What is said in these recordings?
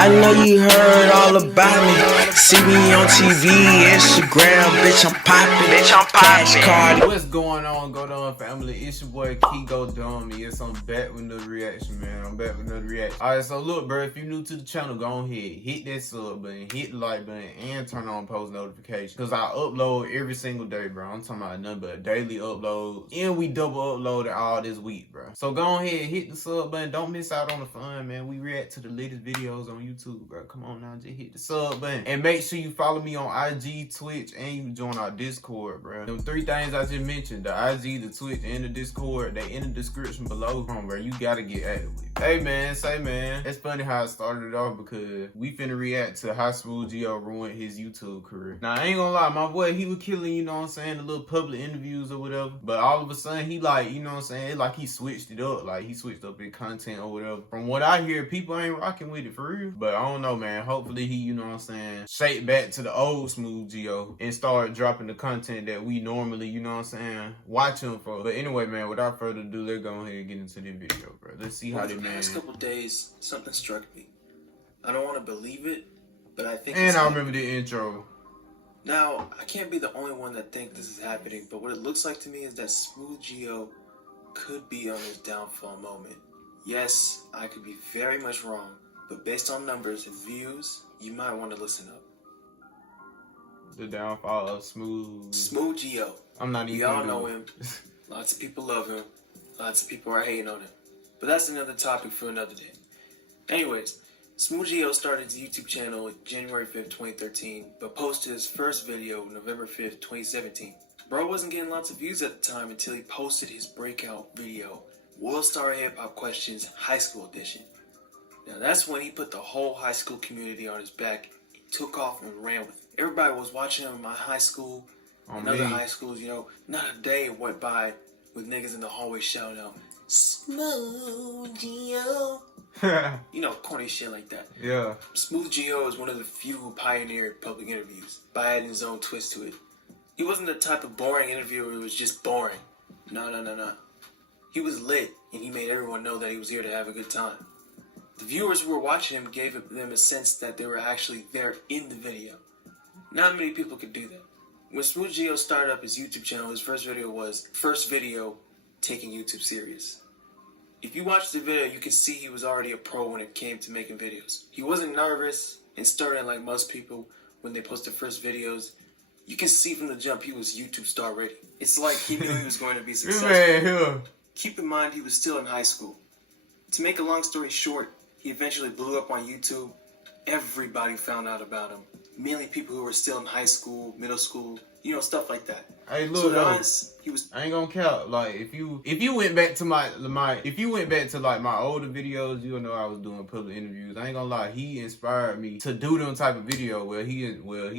I know you heard all about me. See me on TV, Instagram, bitch, I'm poppin'. Cash card. What's going on, GoDumb family? It's your boy KeeGoDumb. Yes, I'm back with another reaction, man. Alright, so look, bro, if you're new to the channel, go ahead, hit that sub button, hit the like button, and turn on post notifications. Cause I upload every single day, bro. I'm talking about nothing but daily uploads. And we double uploaded all this week, bro. So go ahead, hit the sub button. Don't miss out on the fun, man. We react to the latest videos on YouTube, bro. Come on now, just hit the sub button. And make sure you follow me on IG, Twitch, and you join our Discord, bro. Them three things I just mentioned, the IG, the Twitch, and the Discord, they in the description below, bro. You gotta get active with it. Hey, man, it's funny how it started off because we finna react to how SmoothGio ruined his YouTube career. Now, I ain't gonna lie, my boy, he was killing, you know what I'm saying, the little public interviews or whatever. But all of a sudden, he like, you know what I'm saying, like he switched it up. Like, he switched up his content or whatever. From what I hear, people ain't rocking with it for real. But I don't know, man. Hopefully, he, you know what I'm saying, shake back to the old SmoothGio and start dropping the content that we normally, you know what I'm saying, watch him for. But anyway, man, without further ado, let's go ahead and get into this video, bro. Let's see how this man. The last couple days, something struck me. I don't want to believe it, but I think. And I remember the intro. Now, I can't be the only one that thinks this is happening, but what it looks like to me is that SmoothGio could be on his downfall moment. Yes, I could be very much wrong, but based on numbers and views, you might want to listen up. The downfall of SmoothGio. I'm not even. We all know him. Lots of people love him. Lots of people are hating on him. But that's another topic for another day. Anyways, SmoothGio started his YouTube channel January 5th, 2013, but posted his first video November 5th, 2017. Bro wasn't getting lots of views at the time until he posted his breakout video, World Star Hip Hop Questions High School Edition. Now that's when he put the whole high school community on his back, took off and ran with it. Everybody was watching him in my high school and other high schools, you know. Not a day went by with niggas in the hallway shouting out, SmoothGio. You know, corny shit like that. Yeah. SmoothGio is one of the few who pioneered public interviews by adding his own twist to it. He wasn't the type of boring interviewer who was just boring. No. He was lit, and he made everyone know that he was here to have a good time. The viewers who were watching him gave them a sense that they were actually there in the video. Not many people could do that. When SmoothGio started up his YouTube channel, his first video was first video taking YouTube serious. If you watch the video, you can see he was already a pro when it came to making videos. He wasn't nervous and starting like most people when they post their first videos. You can see from the jump he was YouTube star ready. It's like he knew he was going to be successful. Keep in mind he was still in high school. To make a long story short, he eventually blew up on YouTube. Everybody found out about him. Mainly people who were still in high school, middle school, you know, stuff like that. Hey, look, I ain't gonna count. Like, if you went back to my older videos, you'll know I was doing public interviews. I ain't gonna lie, he inspired me to do them type of video where he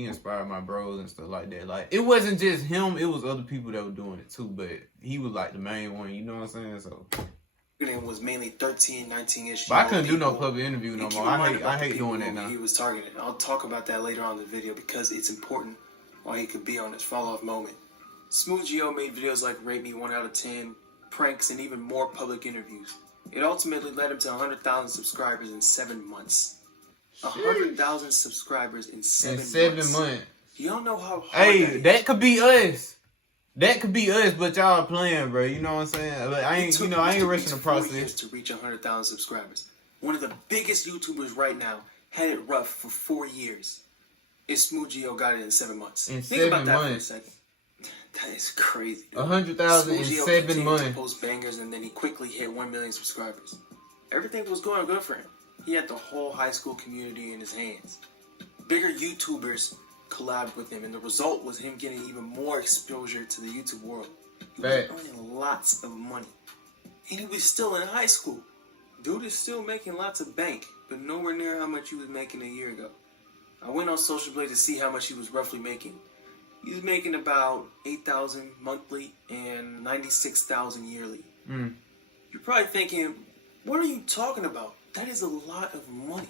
inspired my bros and stuff like that. Like, it wasn't just him, it was other people that were doing it too, but he was like the main one, you know what I'm saying? So was mainly 13, 19-ish. But I couldn't do no public interview no more. I hate doing that now. He was targeted. I'll talk about that later on in the video because it's important why he could be on his fall-off moment. SmoothGio made videos like Rate Me 1 out of 10, pranks, and even more public interviews. It ultimately led him to 100,000 subscribers in 7 months. 100,000 subscribers in 7 months. You don't know how hard that could be us. That could be us, but y'all playing, bro. You know what I'm saying? But I ain't rushing the process to reach 100,000 subscribers. One of the biggest YouTubers right now had it rough for 4 years. SmoothGio got it in 7 months. Think about that for a second. That is crazy. 100,000 in 7 months. To post bangers, and then he quickly hit 1 million subscribers. Everything was going good for him. He had the whole high school community in his hands. Bigger YouTubers collabed with him, and the result was him getting even more exposure to the YouTube world. He was earning lots of money, and he was still in high school. Dude is still making lots of bank, but nowhere near how much he was making a year ago. I went on Social Blade to see how much he was roughly making. He was making about $8,000 monthly and $96,000 yearly. You're probably thinking, what are you talking about? That is a lot of money.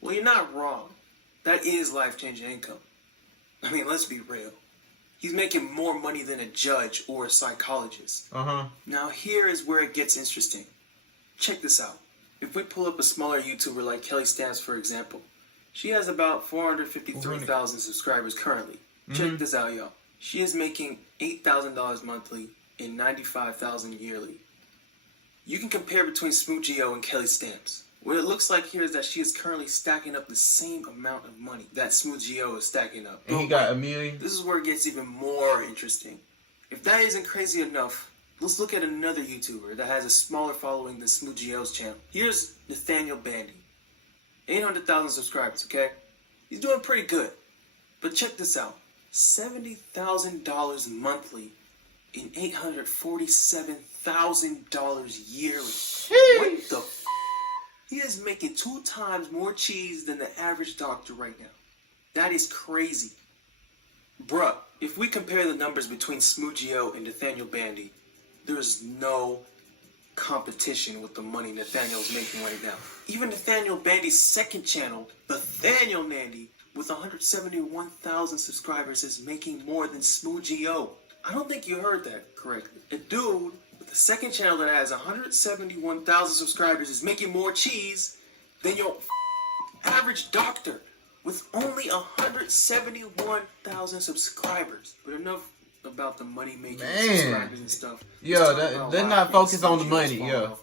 Well, you're not wrong. That is life-changing income. I mean, let's be real. He's making more money than a judge or a psychologist. Now, here is where it gets interesting. Check this out. If we pull up a smaller YouTuber like Kelly Stamps, for example, she has about 453,000 subscribers currently. Check this out, y'all. She is making $8,000 monthly and $95,000 yearly. You can compare between SmoothGio and Kelly Stamps. What it looks like here is that she is currently stacking up the same amount of money that SmoothGio is stacking up. And he got $1 million. This is where it gets even more interesting. If that isn't crazy enough, let's look at another YouTuber that has a smaller following than SmoothGio's channel. Here's Nathaniel Bandy. 800,000 subscribers, okay? He's doing pretty good. But check this out. $70,000 monthly and $847,000 yearly. What the f? He is making 2 times more cheese than the average doctor right now. That is crazy. Bruh, if we compare the numbers between SmoothGio and Nathaniel Bandy, there is no competition with the money Nathaniel's making right now. Even Nathaniel Bandy's second channel, Nathaniel Nandy, with 171,000 subscribers, is making more than SmoothGio. I don't think you heard that correctly. A dude with the second channel that has 171,000 subscribers is making more cheese than your average doctor with only 171,000 subscribers. But enough about the money making subscribers and stuff. Yeah, they're not focused on the money. Yeah.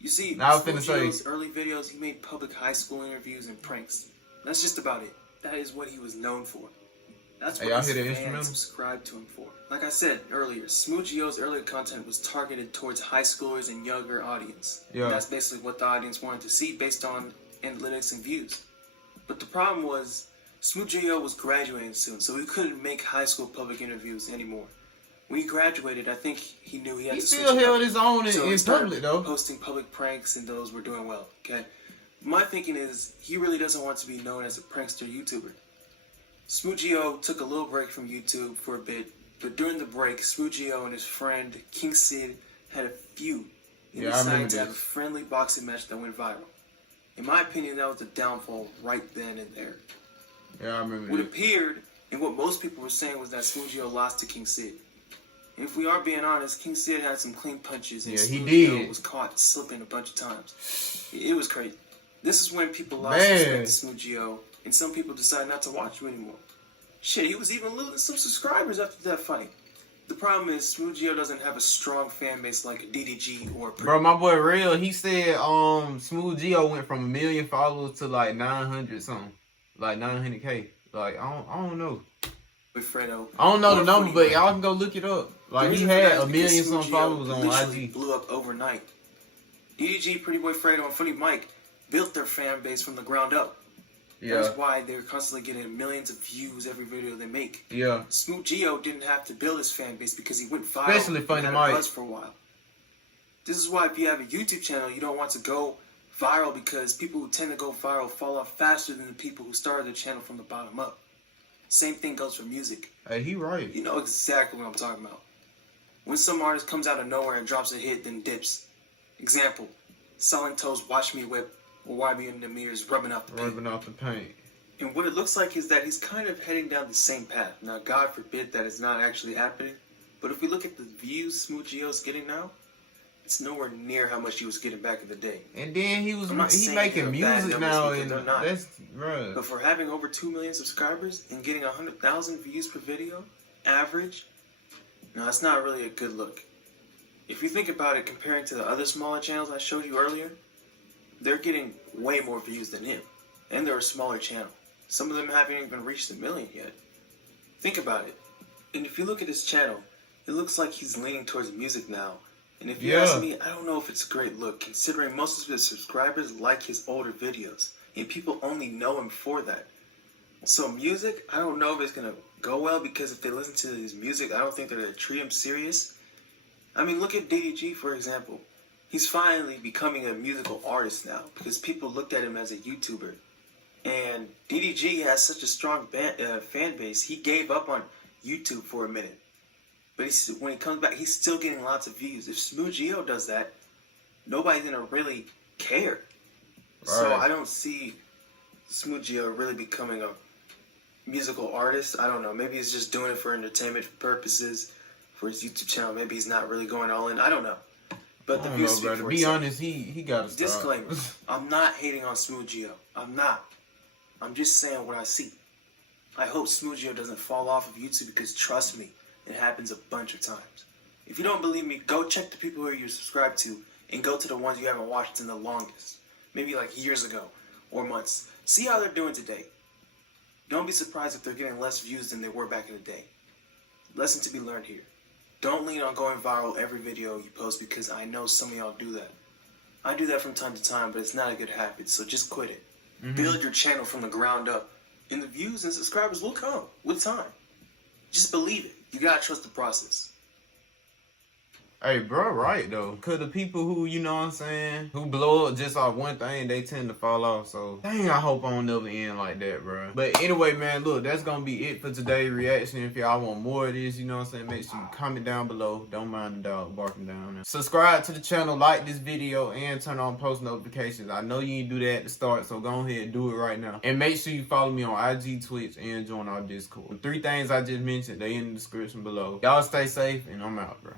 You see, SmoothGio's early videos, he made public high school interviews and pranks. That's just about it. That is what he was known for. That's what his fans subscribed to him for. Like I said earlier, SmoothGio's earlier content was targeted towards high schoolers and younger audience. Yeah. That's basically what the audience wanted to see based on analytics and views. But the problem was, SmoothGio was graduating soon, so he couldn't make high school public interviews anymore. When he graduated, I think he knew he had to switch He still held his own in public, though. Posting public pranks, and those were doing well, okay? My thinking is, he really doesn't want to be known as a prankster YouTuber. SmoothGio took a little break from YouTube for a bit, but during the break, SmoothGio and his friend King Sid had a feud. And decided to have a friendly boxing match that went viral. In my opinion, that was the downfall right then and there. Yeah, I remember What appeared, and what most people were saying, was that SmoothGio lost to King Sid. And if we are being honest, King Sid had some clean punches, and SmoothGio was caught slipping a bunch of times. It was crazy. This is when people lost respect to SmoothGio, and some people decided not to watch him anymore. Shit, he was even losing some subscribers after that fight. The problem is, SmoothGio doesn't have a strong fan base like a DDG or... Bro, my boy Real, he said SmoothGio went from 1 million followers to like 900 something. Like 900K. Like, I don't know. Fredo. I don't know the number, but y'all can go look it up. Like, he had 1 million some followers on IG. Blew up overnight. DDG, Pretty Boy Fredo, and Funny Mike built their fan base from the ground up. Yeah. That's why they're constantly getting millions of views every video they make. Yeah. SmoothGio didn't have to build his fan base because he went viral. Especially Funny Mike. For a while. This is why if you have a YouTube channel, you don't want to go viral, because people who tend to go viral fall off faster than the people who started their channel from the bottom up. Same thing goes for music. Hey, he right. You know exactly what I'm talking about. When some artist comes out of nowhere and drops a hit, then dips. Example, Selling Toes, Watch Me Whip, or YB and the Mirrors, Rubbing Off the Paint. Rubbing Off the Paint. And what it looks like is that he's kind of heading down the same path. Now, God forbid that is not actually happening, but if we look at the views SmoothGio's getting now, it's nowhere near how much he was getting back in the day. And then he making music now, and that's right. But for having over 2 million subscribers and getting 100,000 views per video, average, no, that's not really a good look. If you think about it, comparing to the other smaller channels I showed you earlier, they're getting way more views than him, and they're a smaller channel. Some of them haven't even reached 1 million yet. Think about it. And if you look at his channel, it looks like he's leaning towards music now. And if you ask me, I don't know if it's a great look, considering most of his subscribers like his older videos, and people only know him for that. So music, I don't know if it's going to go well, because if they listen to his music, I don't think they're going to treat him serious. I mean, look at DDG, for example. He's finally becoming a musical artist now, because people looked at him as a YouTuber. And DDG has such a strong fan base, he gave up on YouTube for a minute. But when he comes back, he's still getting lots of views. If SmoothGio does that, nobody's going to really care. Right. So I don't see SmoothGio really becoming a musical artist. I don't know. Maybe he's just doing it for entertainment purposes for his YouTube channel. Maybe he's not really going all in. I don't know. But the I don't views know, speak bro. for To be itself. honest, he got to stop. Disclaimer: I'm not hating on SmoothGio. I'm not. I'm just saying what I see. I hope SmoothGio doesn't fall off of YouTube because trust me, it happens a bunch of times. If you don't believe me, go check the people who you're subscribed to and go to the ones you haven't watched in the longest. Maybe like years ago or months. See how they're doing today. Don't be surprised if they're getting less views than they were back in the day. Lesson to be learned here. Don't lean on going viral every video you post because I know some of y'all do that. I do that from time to time, but it's not a good habit, so just quit it. Build your channel from the ground up, and the views and subscribers will come with time. Just believe it. You gotta trust the process. Hey, bro, right, though. Because the people who, you know what I'm saying, who blow up just off one thing, they tend to fall off. So, dang, I hope I don't never end like that, bro. But anyway, man, look, that's going to be it for today's reaction. If y'all want more of this, you know what I'm saying, make sure you comment down below. Don't mind the dog barking down there. Subscribe to the channel, like this video, and turn on post notifications. I know you didn't do that at the start, so go ahead and do it right now. And make sure you follow me on IG, Twitch, and join our Discord. The 3 things I just mentioned, they in the description below. Y'all stay safe, and I'm out, bro.